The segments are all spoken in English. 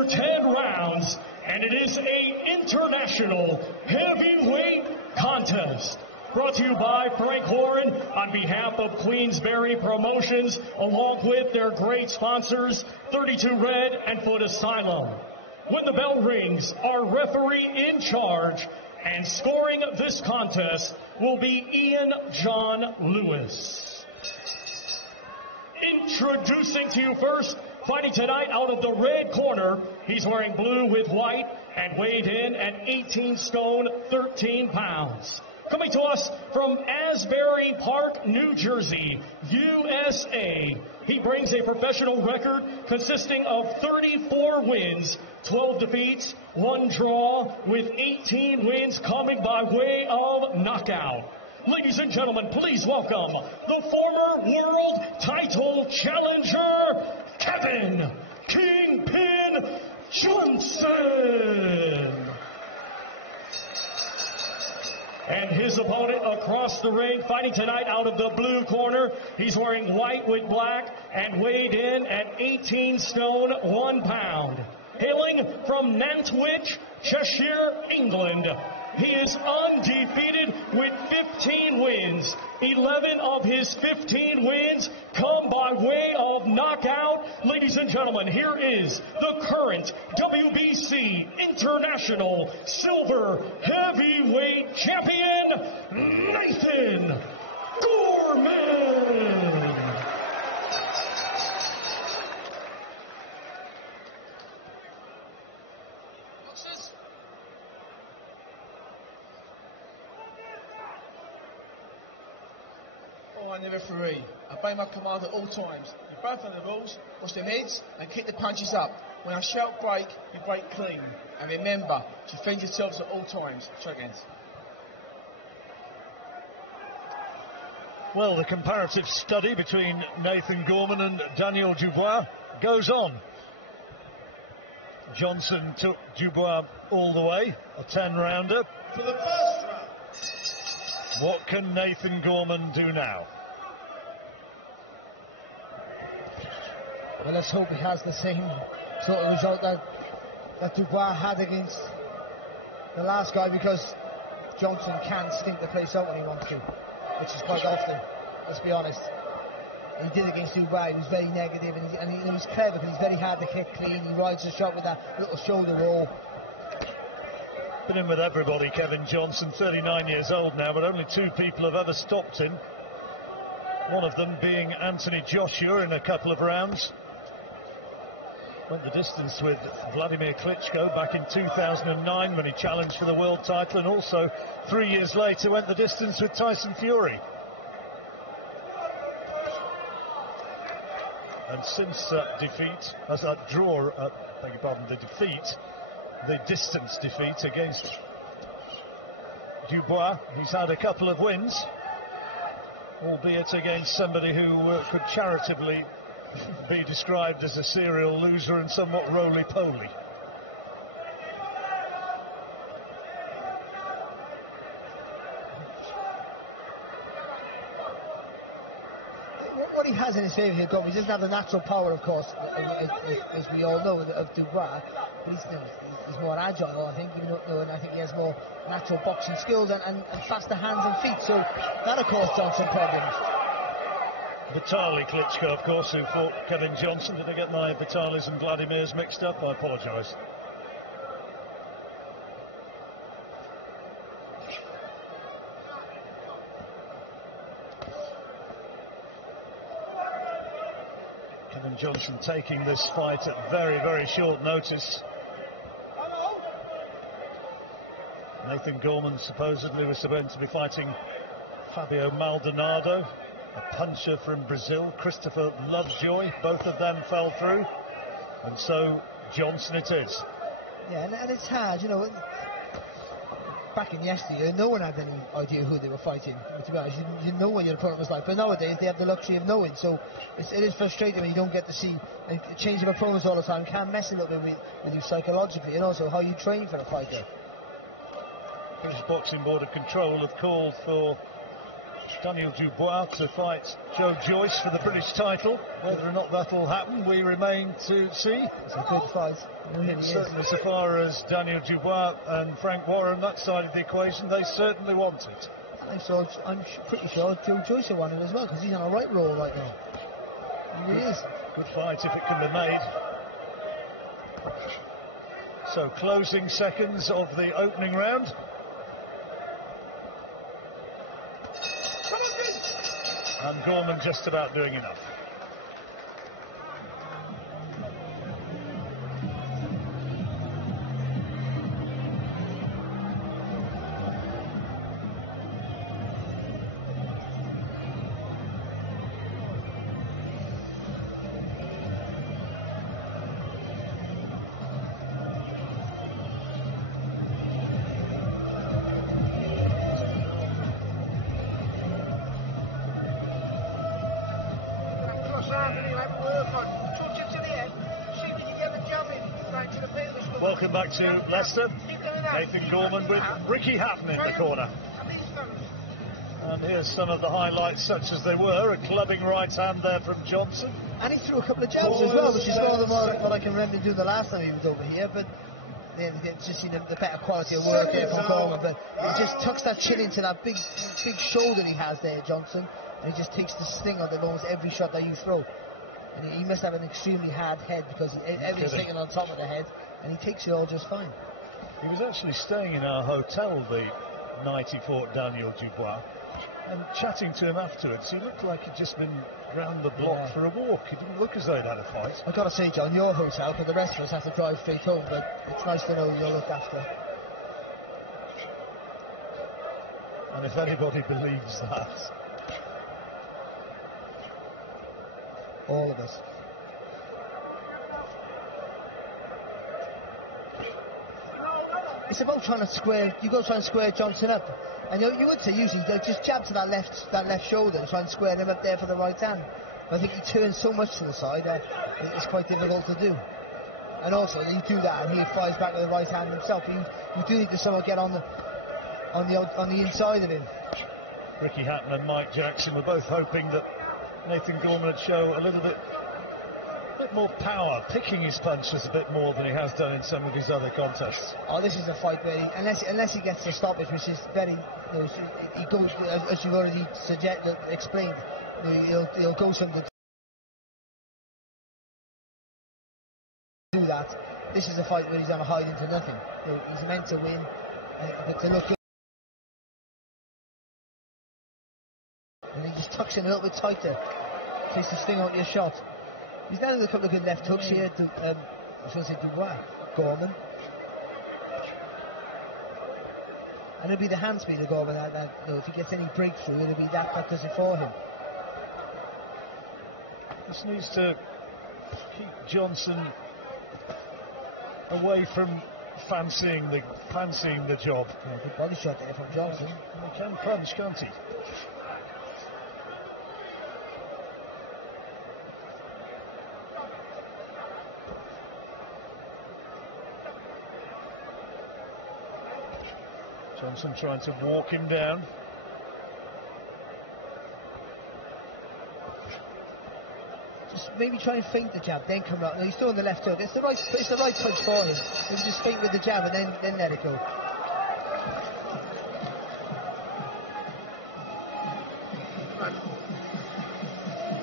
over 10 rounds, and it is a international heavyweight contest. Brought to you by Frank Warren on behalf of Queensberry Promotions, along with their great sponsors, 32 Red and Foot Asylum. When the bell rings, our referee in charge and scoring this contest will be Ian John Lewis. Introducing to you first, fighting tonight out of the red corner, he's wearing blue with white and weighed in at 18 stone, 13 pounds. Coming to us from Asbury Park, New Jersey, USA, he brings a professional record consisting of 34 wins, 12 defeats, 1 draw, with 18 wins coming by way of knockout. Ladies and gentlemen, please welcome the former world title challenger, Kevin Kingpin Johnson. And his opponent across the ring, fighting tonight out of the blue corner. He's wearing white with black and weighed in at 18 stone, 1 pound. Hailing from Nantwich, Cheshire, England, he is undefeated with 15 wins. 11 of his 15 wins come by way of knockout. Ladies and gentlemen, here is the current WBC International Silver Heavyweight Champion, Nathan Gorman. I'm the referee. I obey my command at all times. You both on the rules, watch their heads and keep the punches up. When I shout break, you break clean. And remember, defend yourselves at all times. Shake hands. Well, the comparative study between Nathan Gorman and Daniel Dubois goes on. Johnson took Dubois all the way, a 10-rounder. For the first round. What can Nathan Gorman do now? Well, let's hope he has the same sort of result that Dubois had against the last guy, because Johnson can stink the place out when he wants to, which is quite often, let's be honest. He did against Dubois. He was very negative, and he was clever because he's very hard to kick clean. He rides the shot with that little shoulder roll. Been in with everybody, Kevin Johnson, 39 years old now, but only 2 people have ever stopped him. One of them being Anthony Joshua in a couple of rounds. Went the distance with Vladimir Klitschko back in 2009 when he challenged for the world title, and also 3 years later went the distance with Tyson Fury. And since that defeat, as that draw, beg your pardon, the distance defeat against Dubois, he's had a couple of wins, albeit against somebody who could charitably be described as a serial loser and somewhat roly-poly. What he has in his favour here, he doesn't have the natural power, of course, as we all know, of Dubois. He's more agile, I think, and I think he has more natural boxing skills and faster hands and feet, so that'll cause Johnson problems. Vitaly Klitschko, of course, who fought Kevin Johnson. Did I get my Vitalis and Vladimirs mixed up? I apologise. Kevin Johnson taking this fight at very, very short notice. Nathan Gorman supposedly was supposed to be fighting Fabio Maldonado, a puncher from Brazil, Christopher Lovejoy. Both of them fell through, and so Johnson it is. Yeah, and it's hard, you know. Back in yesterday, no one had any idea who they were fighting. To be honest, you know what your opponent was like, but nowadays they have the luxury of knowing, so it is frustrating when you don't get to see a change of opponents all the time. Can mess a little bit with you psychologically, and also how you train for a fighter. British Boxing Board of Control have called for Daniel Dubois to fight Joe Joyce for the British title. Whether or not that will happen, we remain to see. It's a good fight. Certainly, so far as Daniel Dubois and Frank Warren, that side of the equation, they certainly want it. So I'm pretty sure Joe Joyce will want it as well, because he's on a right roll right now. He is. Good fight if it can be made. So closing seconds of the opening round. And Gorman just about doing enough. Welcome back to Leicester. Nathan Gorman with Ricky Hatton in the corner. And here's some of the highlights, such as they were. A clubbing right hand there from Johnson. And he threw a couple of jabs as well, which is more than what I can remember doing the last time he was over here. But yeah, just see the better quality of work there from Gorman. But he just tucks that chin into that big shoulder he has there, Johnson. And he just takes the sting on the nose every shot that you throw. And he must have an extremely hard head, because everything's taken on top of the head, and he takes it all just fine. He was actually staying in our hotel the night he fought Daniel Dubois, and chatting to him afterwards, he looked like he'd just been round the block for a walk. He didn't look as though he'd had a fight. I've got to say, John, your hotel, but the rest of us have to drive straight home, but it's nice to know you're looked after. And if anybody believes that, all of us. It's about trying to square. You got to try and square Johnson up, and you would say usually they just jab to that left shoulder and try and square him up there for the right hand. I think he turns so much to the side that it's quite difficult to do. And also, you do that and he flies back with the right hand himself. You do need to somehow get on the inside of him. Ricky Hatton and Mike Jackson were both hoping that Nathan Gorman would show a little bit more power, picking his punches a bit more than he has done in some of his other contests. Oh, this is a fight where, unless he gets the stoppage, which is very, he goes, as you've already explained, he'll go something to do that. This is a fight where he's going to hide into nothing. He's meant to win, but to look good. And he just tucks him a little bit tighter, takes the sting out of your shot. He's landed a couple of good left hooks here to, I should say, Dubois, Gorman. And it'll be the hand speed of Gorman that if he gets any breakthrough, it'll be that does it for him. This needs to keep Johnson away from fancying the job. Yeah, good body shot there from Johnson. He can punch, can't he? Johnson trying to walk him down. Just maybe try and feint the jab, then come out. No, he's still on the left hook. It's the right touch for him. Maybe just feint with the jab and then let it go.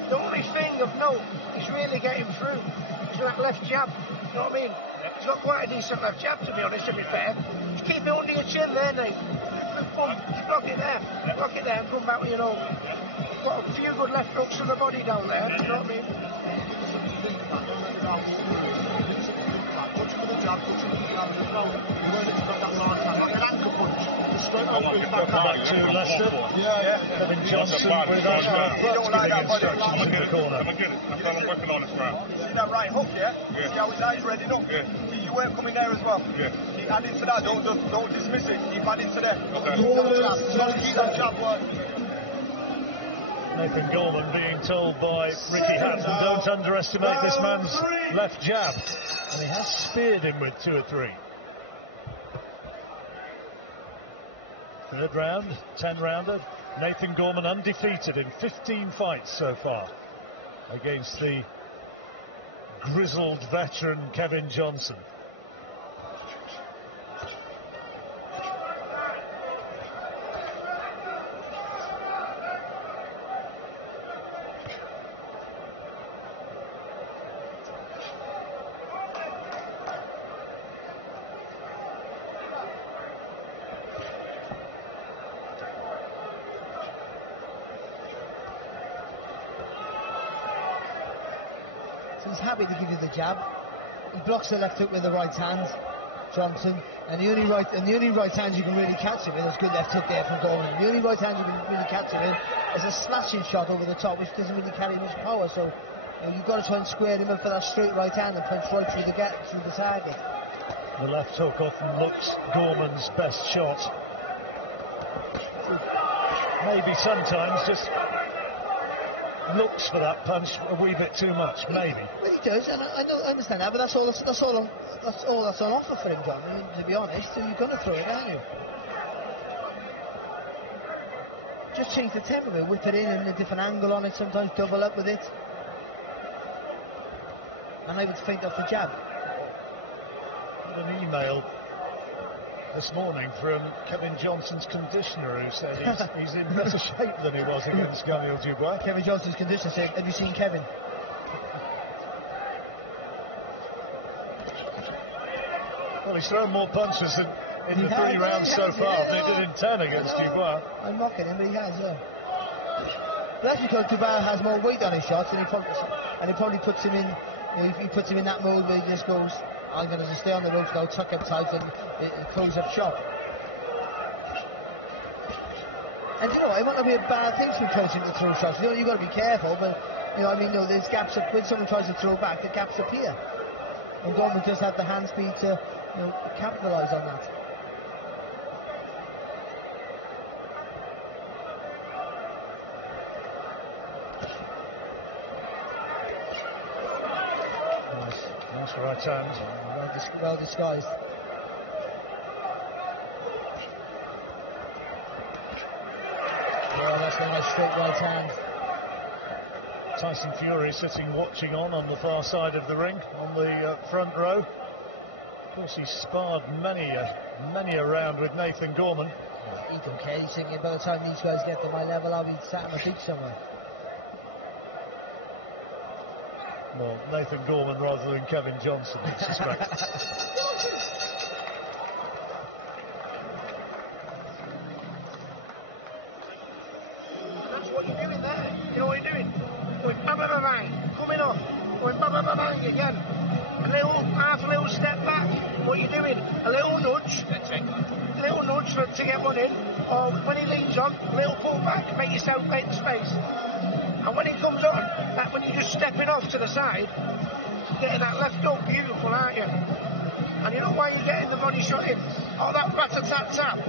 The only thing of note is really getting through to that left jab. You know what I mean? He's got quite a decent left jab, to be honest, to be fair. Just keep it under your chin there, Nate. Just block it there. Block it there and come back with your own. Got a few good left hooks on the body down there, you know what I mean? Back to Leicester. Kevin Johnson with that instruction in the corner. I'm working on it, man. See that right hook, yeah? See how his eyes ready up? Yeah. See, you weren't coming there as well. Yeah. Keep adding to that, don't dismiss it. Keep adding to that. Okay. Keep that jab work. Nathan Gorman being told by Ricky Hatton, don't underestimate this man's left jab. And he has speared him with 2 or 3. Third round, 10-rounder. Nathan Gorman undefeated in 15 fights so far against the grizzled veteran Kevin Johnson. He's happy to give you the jab. He blocks the left hook with the right hand, Johnson, and the only right hand you can really catch him in is good left hook there from Gorman. The only right hand you can really catch him in is a smashing shot over the top, which doesn't really carry much power. So you've got to try and square him up for that straight right hand and punch right through the target. The left hook often looks Gorman's best shot. Maybe sometimes just looks for that punch a wee bit too much, maybe. Well, he does, and I understand that, but that's all that's on offer for him, John. I mean, to be honest, so you're going to throw it, aren't you? Just change the tempo, whip it in and a different angle on it, sometimes double up with it. And I would feint off the jab. An email this morning from Kevin Johnson's conditioner who said he's in better shape than he was against Gabriel Dubois. Kevin Johnson's conditioner saying, have you seen Kevin? Well, he's thrown more punches than in the 3 rounds so far than he did in 10 against Dubois. I'm mocking him, but he has, yeah. But that's because Dubois has more weight on his shots, and he probably puts him in, he puts him in that mode where he just goes, I'm going to just stay on the ropes now, tuck up tight and close up shop. And you know, it might not be a bad thing to be approaching to throw shots. You know, you've got to be careful, but you know, I mean, there's gaps up when someone tries to throw back, the gaps appear. And Gorman just had the hand speed to, you know, capitalise on that. Nice right hand. Well disguised. Yeah, that's a nice straight right hand. Tyson Fury sitting watching on the far side of the ring, on the front row. Of course, he's sparred many a round with Nathan Gorman. Yeah, he don't care. He's thinking by the time these guys get to my level, I'll be sat on the beach somewhere. Well, Nathan Gorman rather than Kevin Johnson, I suspect. That's what you're doing there. You know what you're doing? Going bang, coming off, going bang again. Half a little step back. What you're doing? A little nudge to get one in, or when he leans on, a little pull back, make yourself make the space. And when he comes on, that when you're just stepping off to the side, getting that left hook, beautiful, aren't you? And you know why you're getting the body shot in? Oh, that rat-a-tat-tat,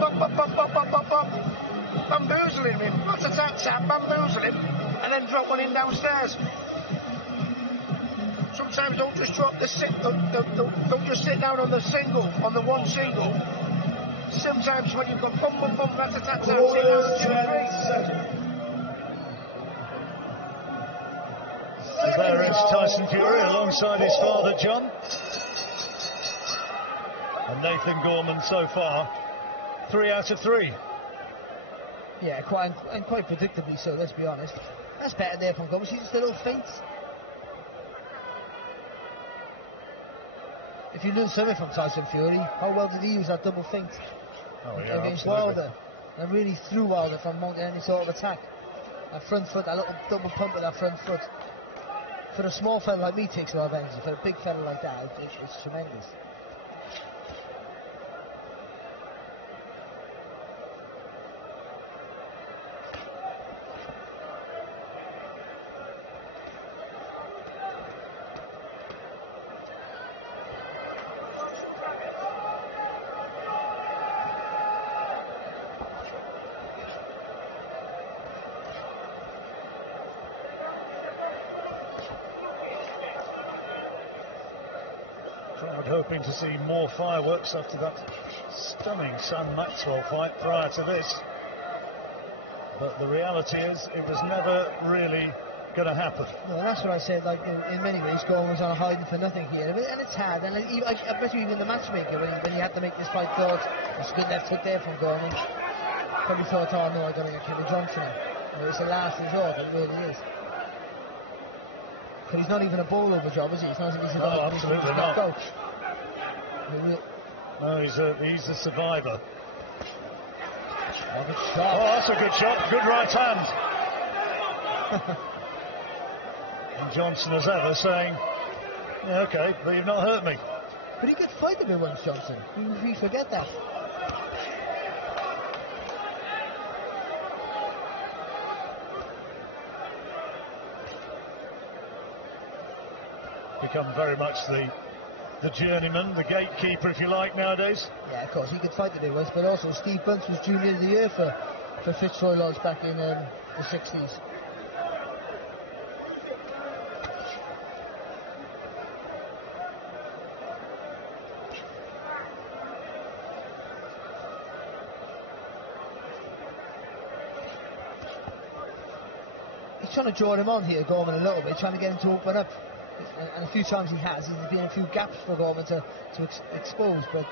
bamboozle him in, rat-a-tat-tat, bamboozle him, and then drop one in downstairs. Sometimes don't just drop the don't just sit down on the single, on the one single. Sometimes when you've got rat-a-tat-tat, There is Tyson Fury alongside his father John. And Nathan Gorman so far 3 out of 3. Yeah, quite predictably so, let's be honest. That's better there from Gorman. See just a little feint. If you learn something from Tyson Fury, how well did he use that double feint against Wilder? And really threw Wilder from mounting any sort of attack. That front foot, that little double pump with that front foot. For a small fella like me, it takes a lot of energy. For a big fella like that, it's tremendous. Hoping to see more fireworks after that stunning Sam Maxwell fight prior to this. But the reality is, it was never really going to happen. No, that's what I said. Like in many ways, Gorman was on a hiding for nothing here, and it's hard. And I bet you even the matchmaker, when he had to make this fight, thought it's a good left hook there from Gorman. Probably thought, oh no, I got to get Kevin Johnson. It's a last resort, it really is. But he's not even a ball-over job, is he? It's not as easy. No, absolutely not. Coach. No, he's a survivor. Oh, good shot. Oh, that's a good shot. Good right hand. And Johnson, as ever, saying, yeah, okay, but you've not hurt me. But he could fight a bit once, Johnson. We forget that. Become very much the journeyman, the gatekeeper, if you like, nowadays. Yeah, of course, he could fight a bit once, but also Steve Bunce was Junior of the Year for Fitzroy Lodge back in the 60s. He's trying to draw him on here, Gorman, a little bit, trying to get him to open up. And a few times he has. There's been a few gaps for Gorman to expose, but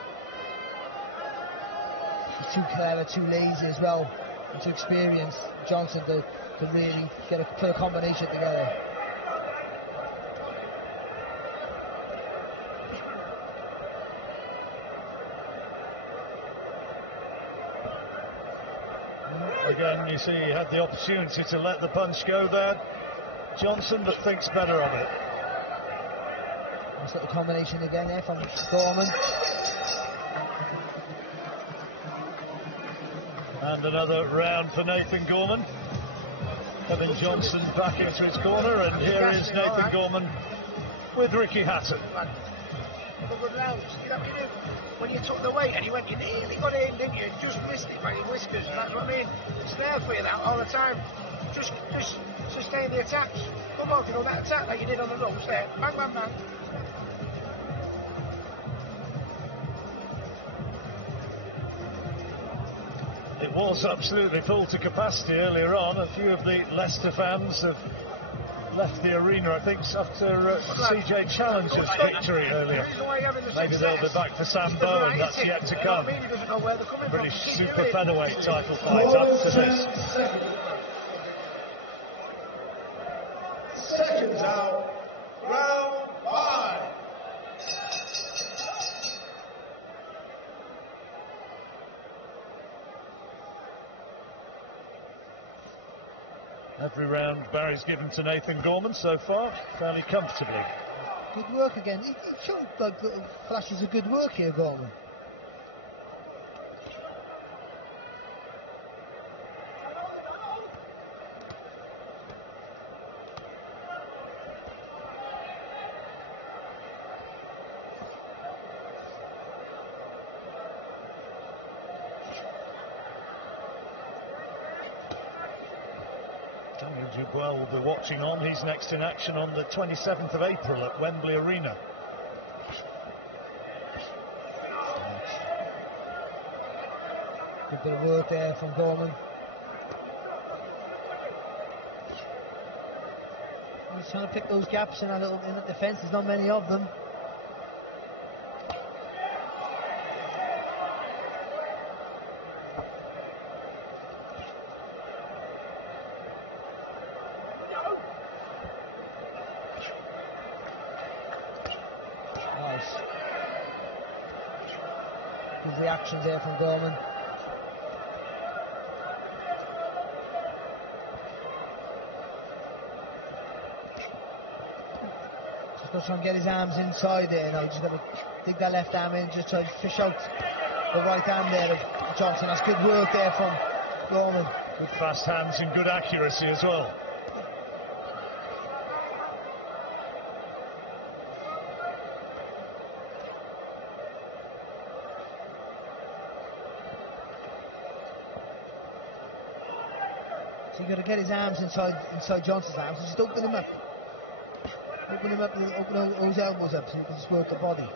he's too clever, too lazy as well, and too experienced, Johnson, to really put a combination together. Again, you see, he had the opportunity to let the punch go there, Johnson, but thinks better of it. Nice little combination again there from Gorman. And another round for Nathan Gorman. Kevin Johnson back into his corner, and here is Nathan Gorman with Ricky Hatton. When you took the weight and he went, you nearly got in, didn't you? And just missed it by your whiskers, that's what I mean. It's there for you that all the time. Just sustain the attacks. Come on, that attack like you did on the ropes there. Bang, bang, bang. It was absolutely full to capacity earlier on. A few of the Leicester fans have left the arena, I think, after CJ Challenger's victory earlier. Maybe they'll be back for Sambo, and that's yet to come. British Super Featherweight title fight after this. Seconds out, round 5. Every round Barry's given to Nathan Gorman so far, fairly comfortably. Good work again. He showed flashes of good work here, Gorman. Dubois will be watching on. He's next in action on the 27th of April at Wembley Arena. Good bit of work there from Gorman. He's trying to pick those gaps in the defence. There's not many of them. Good reactions there from Gorman. Just got to try and get his arms inside there now. Just got to dig that left arm in, just try to fish out the right arm there of Johnson. That's good work there from Gorman. Good fast hands and good accuracy as well. So you've got to get his arms inside Johnson's arms and just open him up. Open him up and open all his elbows up so he can just work the body.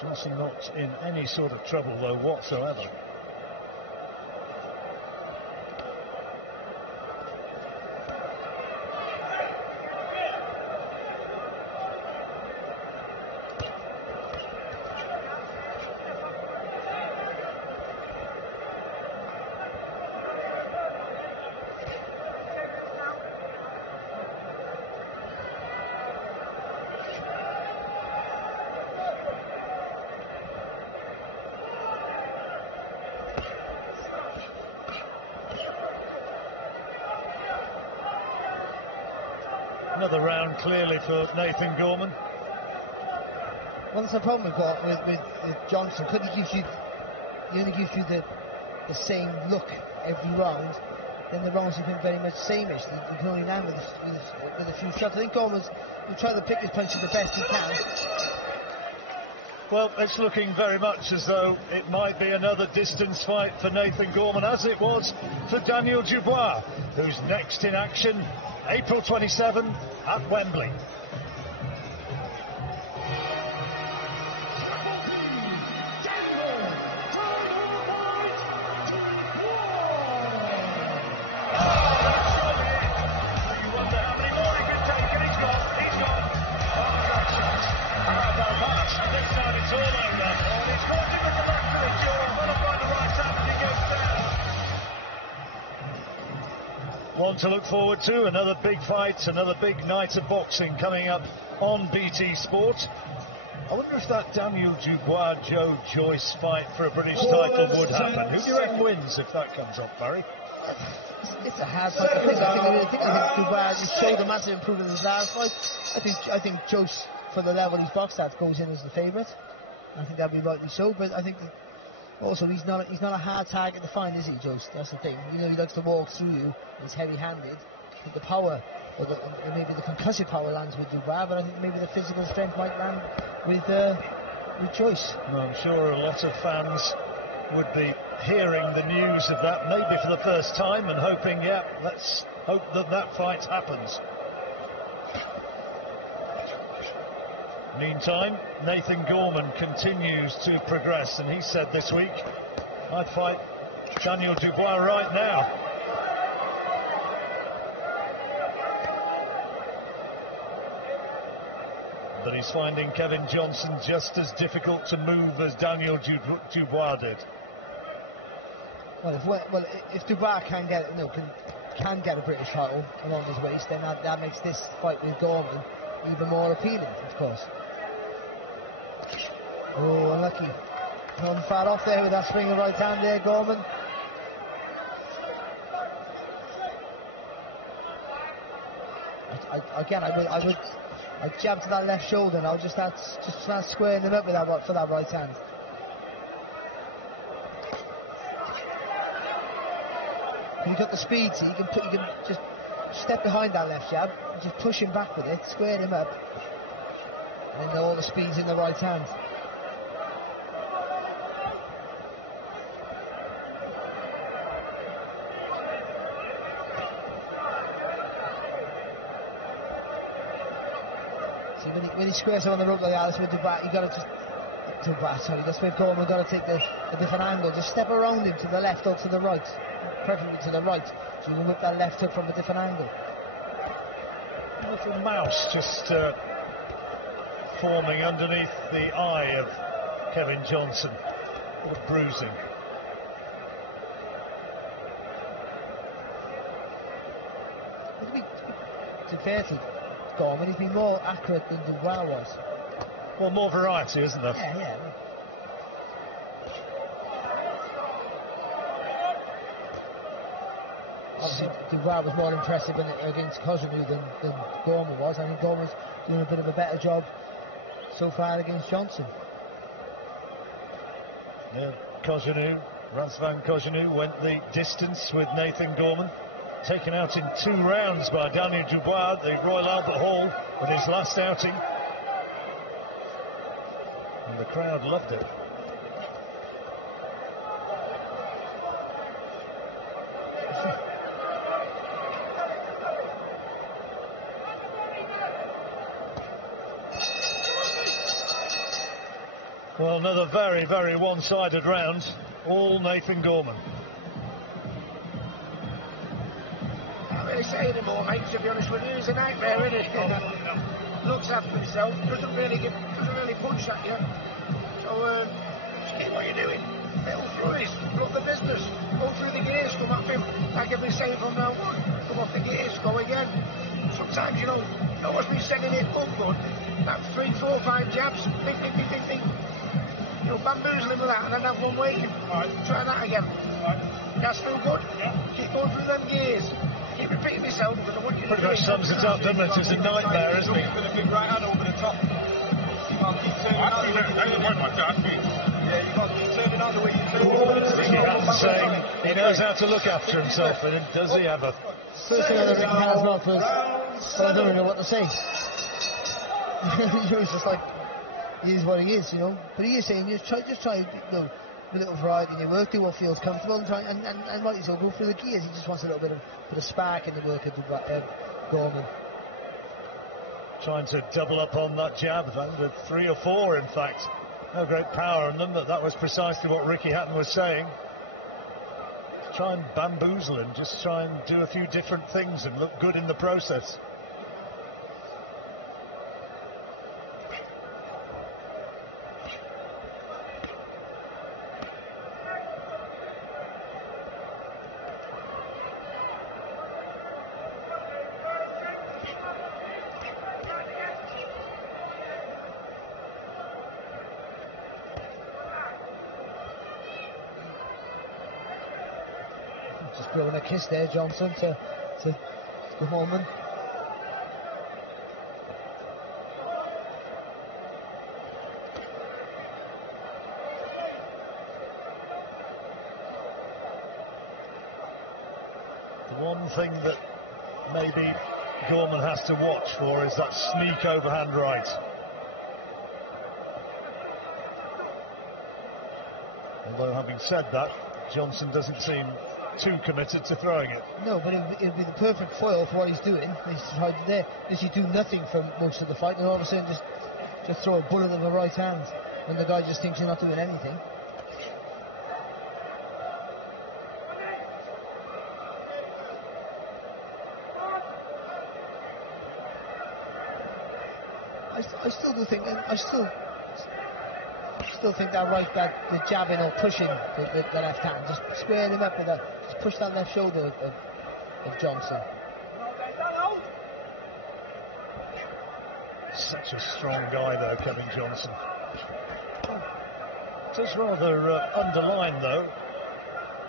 Johnson not in any sort of trouble though whatsoever. Another round clearly for Nathan Gorman. Well, that's the problem with Johnson. Because he only gives you the same look every round, then the rounds have been very much same-ish. You can only land with a few shots. I think Gorman's trying to pick his punches the best he can. Well, it's looking very much as though it might be another distance fight for Nathan Gorman, as it was for Daniel Dubois, who's next in action April 27 at Wembley. One to look forward to, another big fight, another big night of boxing coming up on BT Sport. I wonder if that Daniel Dubois-Joe Joyce fight for a British title would happen. Who do you reckon wins if that comes up, Barry? It's a hard fight. I think Dubois showed a massive improvement in his last fight. I think Joyce, for the level he's boxed at, goes in as the favourite. I think that'd be rightly so, but I think also he's not a hard target to find, is he, Joyce? That's the thing. You know, he likes to walk through you. He's heavy-handed. But the power, or maybe the concussive power lands with Dubois, but I think maybe the physical strength might land with Joyce. Well, I'm sure a lot of fans would be hearing the news of that, maybe for the first time, and hoping, yeah, let's hope that fight happens. Meantime, Nathan Gorman continues to progress, and he said this week, I'd fight Daniel Dubois right now. But he's finding Kevin Johnson just as difficult to move as Daniel Dubois did. Well, if Dubois can get a British title along his waist, then that makes this fight with Gorman even more appealing, of course. Oh, unlucky. Not far off there with that swing of right hand there, Gorman. I jab to that left shoulder and I'll just try squaring him up with that for that right hand. You've got the speed, so you can just step behind that left jab and just push him back with it, square him up, and then all the speed's in the right hand. When he squares it on the rope like that, with Dubois, that's where Gorman got to take a different angle. Just step around him to the left or to the right, preferably to the right, so you can whip that left hook from a different angle. A little mouse just forming underneath the eye of Kevin Johnson. A little bruising. To be fair to Gorman, he's been more accurate than Dubois was. Well, more variety, isn't there? Yeah. Obviously, Dubois was more impressive against Cotonou than Gorman was. I think Gorman's doing a bit of a better job so far against Johnson. Yeah, Razvan Cotonou went the distance with Nathan Gorman. Taken out in 2 rounds by Daniel Dubois at the Royal Albert Hall in his last outing. And the crowd loved it. Well, another very, very one-sided round. All Nathan Gorman. Say anymore, mate, to be honest with you. He's a nightmare, isn't he? Looks after himself, doesn't really punch at you. So, just keep what you're doing. Little flurries, look the business. Go through the gears, come at him. Like I've been saying from now on. Come off the gears, go again. Sometimes, you know, I was been sending it up good. That 3, 4, 5 jabs, ding. You know, bamboozle him with that and then have one waiting. Right. Try that again. Right. That's still good. Yeah. Keep going through them gears. keep repeating myself because I want you to Pretty much sums it up, doesn't it? It's a nightmare, isn't it? With a big right hand over the top. You can't keep turning out the way you do. Yeah, you can't keep turning out the way you do. Ricky Hatton saying he knows how to look after himself, and does he ever? First thing I ever has not because I don't know what to say. He's just like, he is what he is, you know. But he is saying, just try, you know, a little variety in your work, do what feels comfortable, and might as well go through the gears. He just wants a little bit of spark in the work of Gorman. Trying to double up on that jab, with 3 or 4, in fact. No great power in them, but that was precisely what Ricky Hatton was saying. Try and bamboozle him, just try and do a few different things and look good in the process. Just blowing a kiss there, Johnson, to Gorman. The one thing that maybe Gorman has to watch for is that sneak overhand right. Although having said that, Johnson doesn't seem too committed to throwing it. No, but it'd be the perfect foil for what he's doing. He's tried there. You do nothing for most of the fight, and all of a sudden just throw a bullet in the right hand, and the guy just thinks you're not doing anything. I still do think, I still think that right back, the jabbing or pushing the left hand, just squaring him up with that, just push that left shoulder of Johnson. Such a strong guy though, Kevin Johnson. Does rather underline though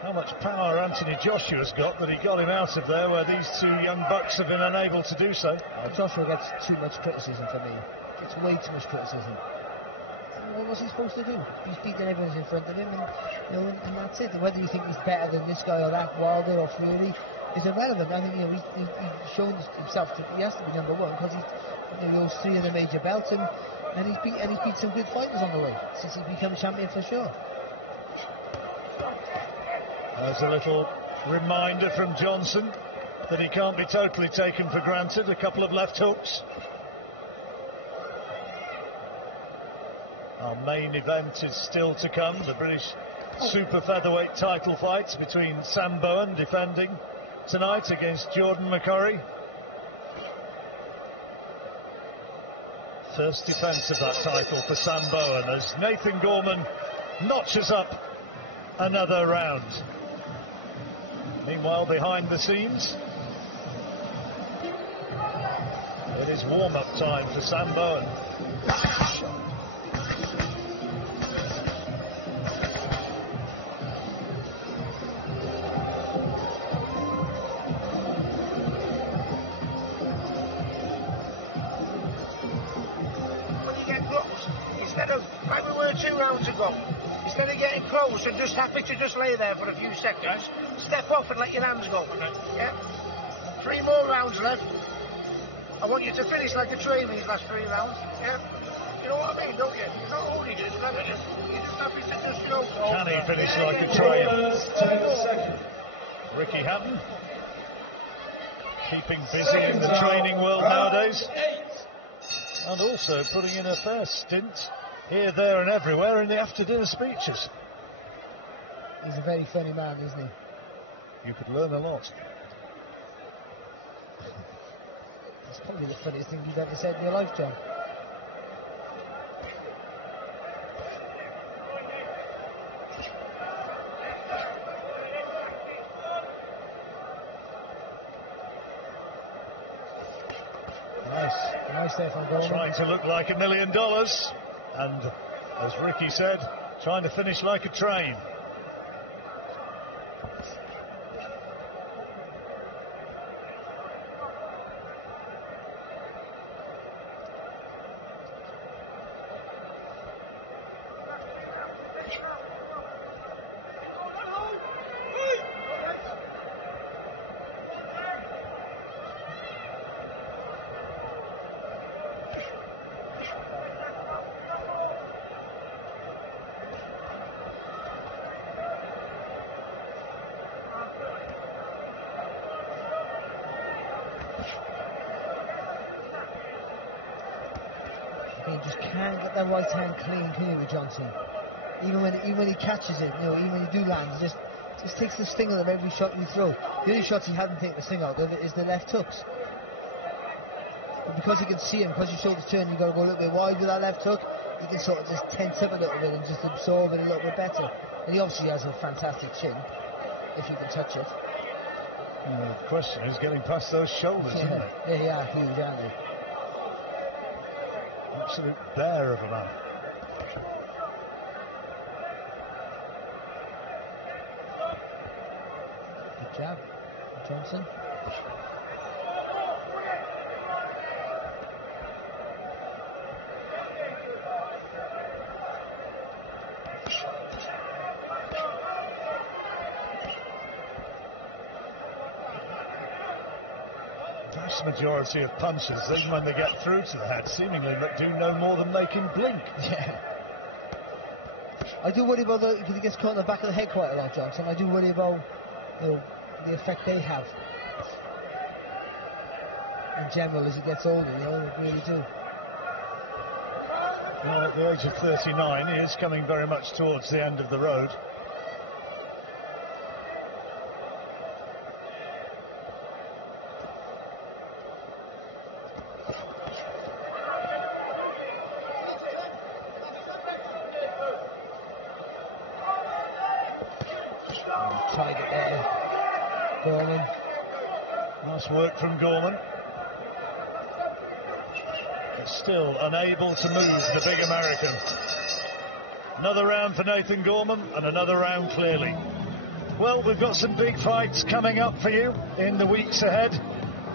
how much power Anthony Joshua's got, that he got him out of there where these two young bucks have been unable to do so. Joshua gets too much criticism for me. It's way too much criticism. What's he supposed to do? He's beating everyone's in front of him, and that's it. And whether you think he's better than this guy or that, Wilder or Fury, is irrelevant. I think he's shown himself he has to be number one because he's those 3 of the major belts, and he's beat some good fighters on the way since he's become champion for sure. There's a little reminder from Johnson that he can't be totally taken for granted. A couple of left hooks. Our main event is still to come, the British super featherweight title fight between Sam Bowen, defending tonight against Jordan McCurry. First defence of that title for Sam Bowen as Nathan Gorman notches up another round. Meanwhile, behind the scenes, it is warm-up time for Sam Bowen. Instead of getting close and just happy to just lay there for a few seconds, step off and let your hands go. Yeah? 3 more rounds left. I want you to finish like a train these last 3 rounds. Yeah? You know what I mean, don't you? You're not only just you're just happy to just, you know. Can he finish like a train? Ricky Hatton keeping busy in the training world nowadays, and also putting in a fair stint here, there and everywhere in the after-dinner speeches. He's a very funny man, isn't he? You could learn a lot. It's probably the funniest thing you've ever said in your life, John. Nice there from Gorman. Trying to look like $1 million. And, as Ricky said, trying to finish like a train. He just can't get that right hand clean with Johnson. Even when he catches it, even when he do land, he just takes the sting out of every shot you throw. The only shots he hasn't taken the sting out of is the left hooks. But because you can see him, because you show the turn, you've got to go a little bit wide with that left hook. You can sort of just tense up a little bit and just absorb it a little bit better. And he obviously has a fantastic chin, if you can touch it. The question is getting past those shoulders, isn't it? Yeah, huge, aren't they? Absolute bear of a man. Good jab, Johnson. Vast majority of punches, then when they get through to the head, seemingly do no more than make him blink. Yeah. I do worry about because he gets caught in the back of the head quite a lot, Johnson. I do worry about the effect they have in general as he gets older. I really do. Well, at the age of 39, he is coming very much towards the end of the road. Trying to get there. Gorman. Nice work from Gorman. But still unable to move the big American. Another round for Nathan Gorman and another round clearly. Well, we've got some big fights coming up for you in the weeks ahead.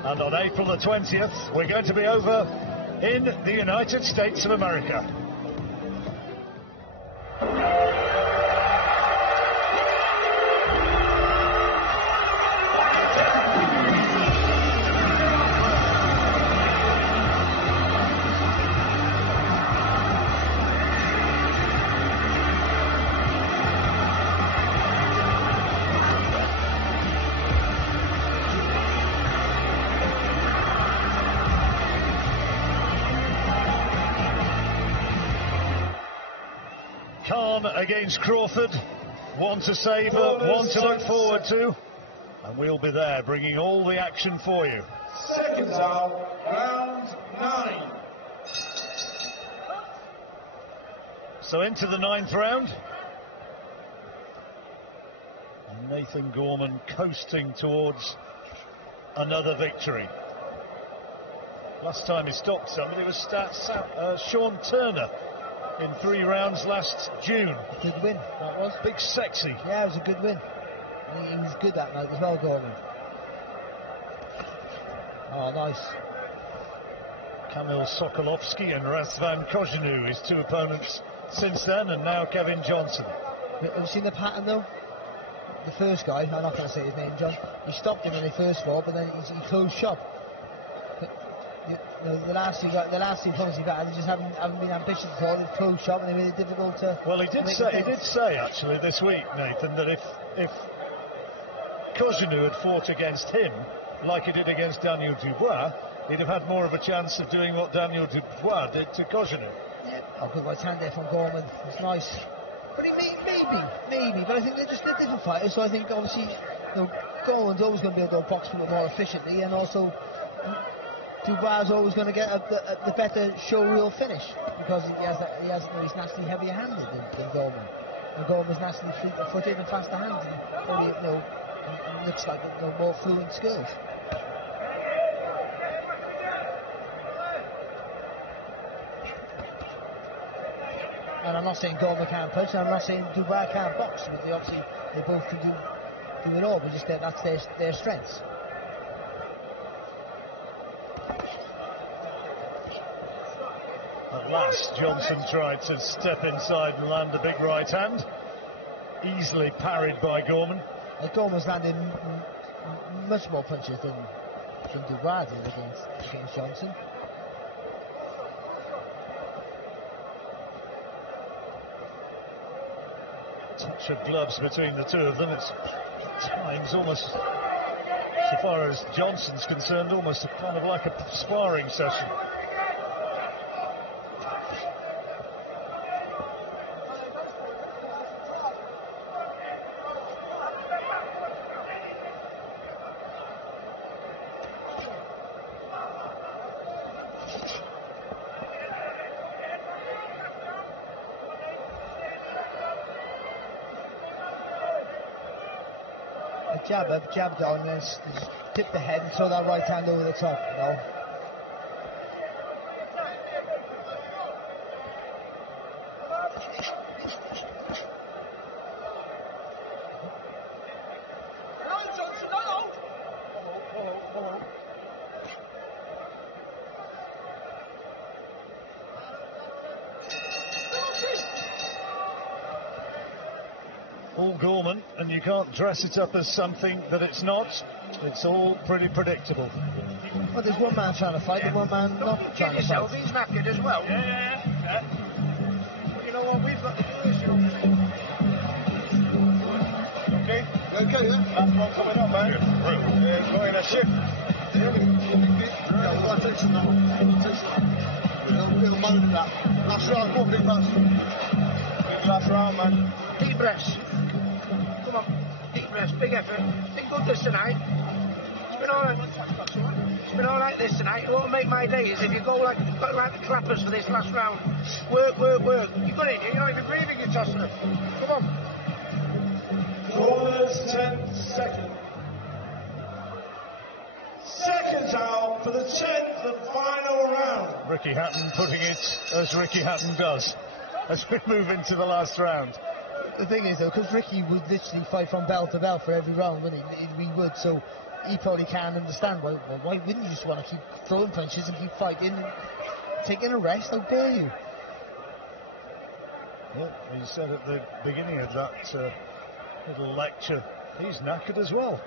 And on April the 20th, we're going to be over in the United States of America. Against Crawford, one to savour, one to look forward to, and we'll be there bringing all the action for you. Seconds out, round 9. So into the 9th round. And Nathan Gorman coasting towards another victory. Last time he stopped somebody was Sean Turner in 3 rounds last June. Good win, that was. Big Sexy. Yeah, it was a good win. He was good that night as well, Gorman. Oh, nice. Kamil Sokolovsky and Razvan Kozhinu, his 2 opponents since then, and now Kevin Johnson. Have you seen the pattern though? The first guy, I'm not going to say his name, John, he stopped him when he first fought, but then he closed shop. The last two opponents he got, they just haven't been ambitious at all. They've closed shop and they're really difficult to. Well, he did say actually this week, Nathan, that if Kozhinu had fought against him like he did against Daniel Dubois, he'd have had more of a chance of doing what Daniel Dubois did to Kozhinu. Yeah, a good right hand there from Gorman. It's nice. But maybe. But I think they're different fighters. So I think obviously, Gorman's always going to be able to box a bit more efficiently, and also Dubois is always going to get the better showreel finish because he's naturally heavier handed than Gorman. And Gorman's naturally fleet-footed and faster hands. And only, looks like more fluent skills. And I'm not saying Gorman can't punch, and I'm not saying Dubois can't box. They both can do it all, but just that's their strengths. At last, Johnson tried to step inside and land a big right hand, easily parried by Gorman. Gorman's landing much more punches than Dubois did against Johnson. Touch of gloves between the two of them. It's at times almost, so far as Johnson's concerned, almost kind of like a sparring session. jab up, jab down, and then just tip the head and throw that right hand over the top, you know. All Gorman, and you can't dress it up as something that it's not. It's all pretty predictable. Well, there's one man trying to fight and one man not trying to fight. He's knackered as well. Yeah. But you know what, we've got the issue. Okay, yeah? Last one coming up, man. Yeah, going a shift. We've got to take some now. We'll manage that. Last round, go big fast. Big last round, man. Deep breaths. Come on, deep breaths, big effort. Been good this tonight. It's been alright. It's been alright this tonight. What will make my day is if you go like the clappers for this last round. Work. You've got it. You know, if you're breathing, you're tossing it. Come on. Corners 10 seconds. Seconds out for the 10th and final round. Ricky Hatton putting it as Ricky Hatton does as we move into the last round. The thing is, though, because Ricky would literally fight from bell to bell for every round, wouldn't he? He would, so he probably can't understand why wouldn't you just want to keep throwing punches and keep fighting, taking a rest? How dare you? Well, he said at the beginning of that little lecture, he's knackered as well.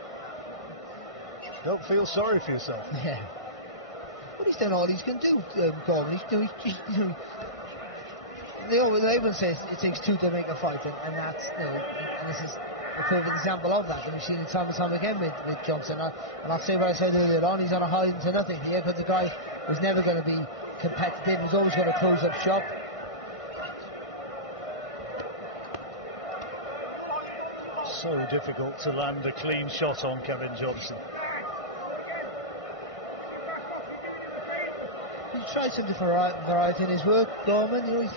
Don't feel sorry for yourself. Yeah. But he's done all he can do, Gorman. Everyone says it takes two to make a fight, and that's, and this is a perfect example of that. And we've seen it time and time again with Johnson. And I'll say what I said earlier on, he's on a high into nothing here, because the guy was never going to be competitive. He's always going to close up shop. So difficult to land a clean shot on Kevin Johnson. He tried some different variety in his work, Gorman. He's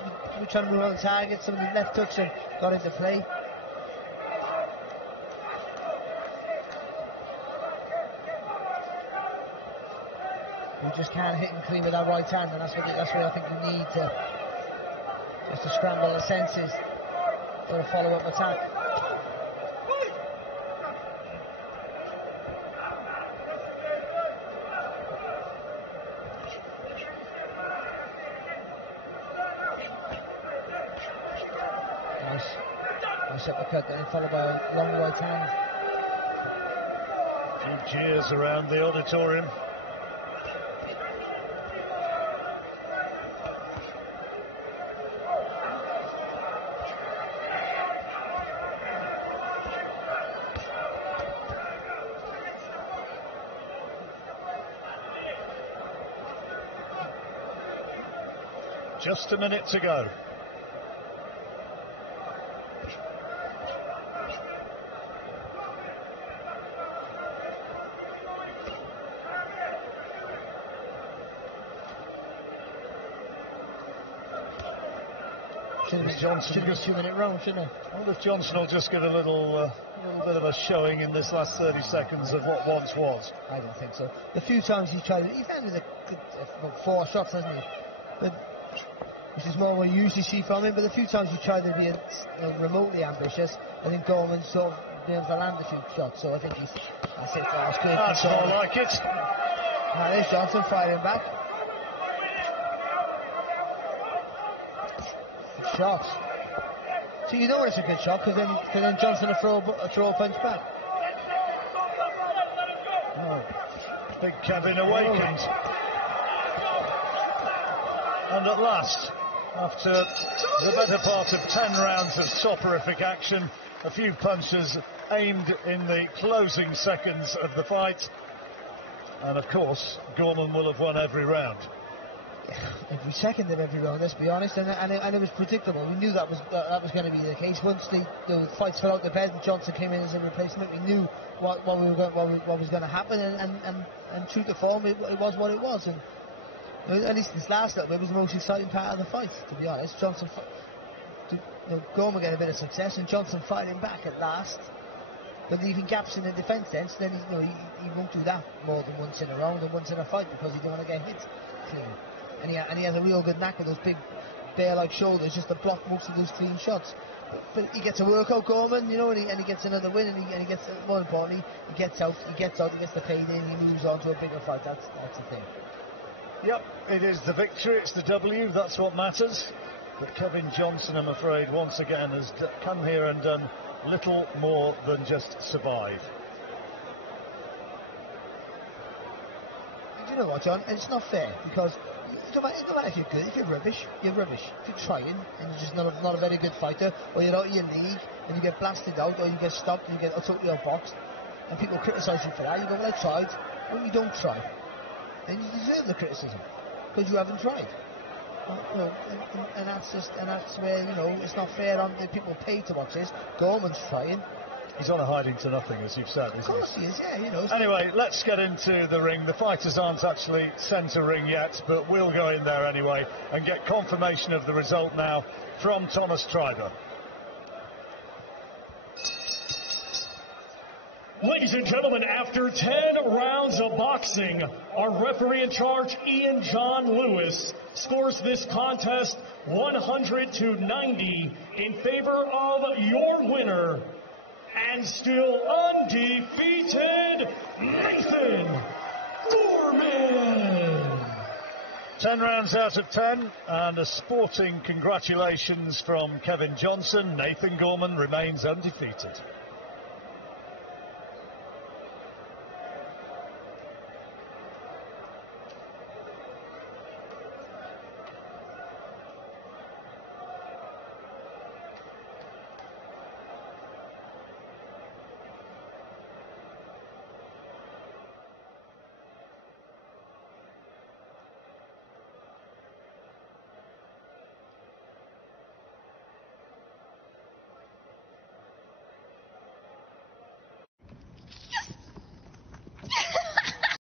trying to move on target. Some of his left touch and got into play. You just can't hit him clean with that right hand, and that's what I think you need just to scramble the senses for a follow-up attack. Nice uppercut and followed by a long right hand. A few jeers around the auditorium. Just a minute to go. Johnson should be a 2-minute round, shouldn't it? I wonder if Johnson will just get a little bit of a showing in this last 30 seconds of what once was. I don't think so. The few times he's landed about 4 shots, hasn't he? But which is more what you usually see from him. But the few times he tried to be remotely ambitious, I think Gorman sort of been able to land a few shots. So I think that's it. That's more like it. Now there's Johnson firing back. Shot. So you know it's a good shot because then Johnson will throw a punch back. Oh, big Kevin awakened. And at last, after the better part of 10 rounds of soporific action, a few punches aimed in the closing seconds of the fight, and of course Gorman will have won every round. Every second of every round, let's be honest, and it was predictable. We knew that was going to be the case. Once the fights fell out the bed and Johnson came in as a replacement, we knew what was going to happen, and true to form, it was what it was. And at least this last little bit was the most exciting part of the fight, to be honest. Gorman getting a bit of success, and Johnson fighting back at last. They're leaving gaps in the defence then, so then he won't do that more than once in a round and once in a fight because he don't want to get hit clean. And he has a real good knack with those big bear-like shoulders just to block most of those clean shots. But he gets a workout, Gorman, and he gets another win, and he gets, more importantly, he gets out, he gets the payday, and he moves on to a bigger fight. That's the thing. Yep, it is the victory, it's the W, that's what matters. But Kevin Johnson, I'm afraid, once again has come here and done little more than just survive. You know what, John? It's not fair because it don't matter if you're good. If you're rubbish, you're rubbish. If you're trying and you're just not a very good fighter, or you're out of your league and you get blasted out, or you get stopped and you get totally outboxed, and people criticise you for that, you go, well, I tried. When you don't try, then you deserve the criticism because you haven't tried. And that's where it's not fair on the people paid to watch this. Gorman's trying. He's on a hiding to nothing, as you've said, isn't he? Of course he is, yeah, Anyway, let's get into the ring. The fighters aren't actually sent a ring yet, but we'll go in there anyway and get confirmation of the result now from Thomas Treiber. Ladies and gentlemen, after 10 rounds of boxing, our referee in charge, Ian John Lewis, scores this contest 100-90 in favor of your winner, and still undefeated, Nathan Gorman. 10 rounds out of 10, and a sporting congratulations from Kevin Johnson. Nathan Gorman remains undefeated.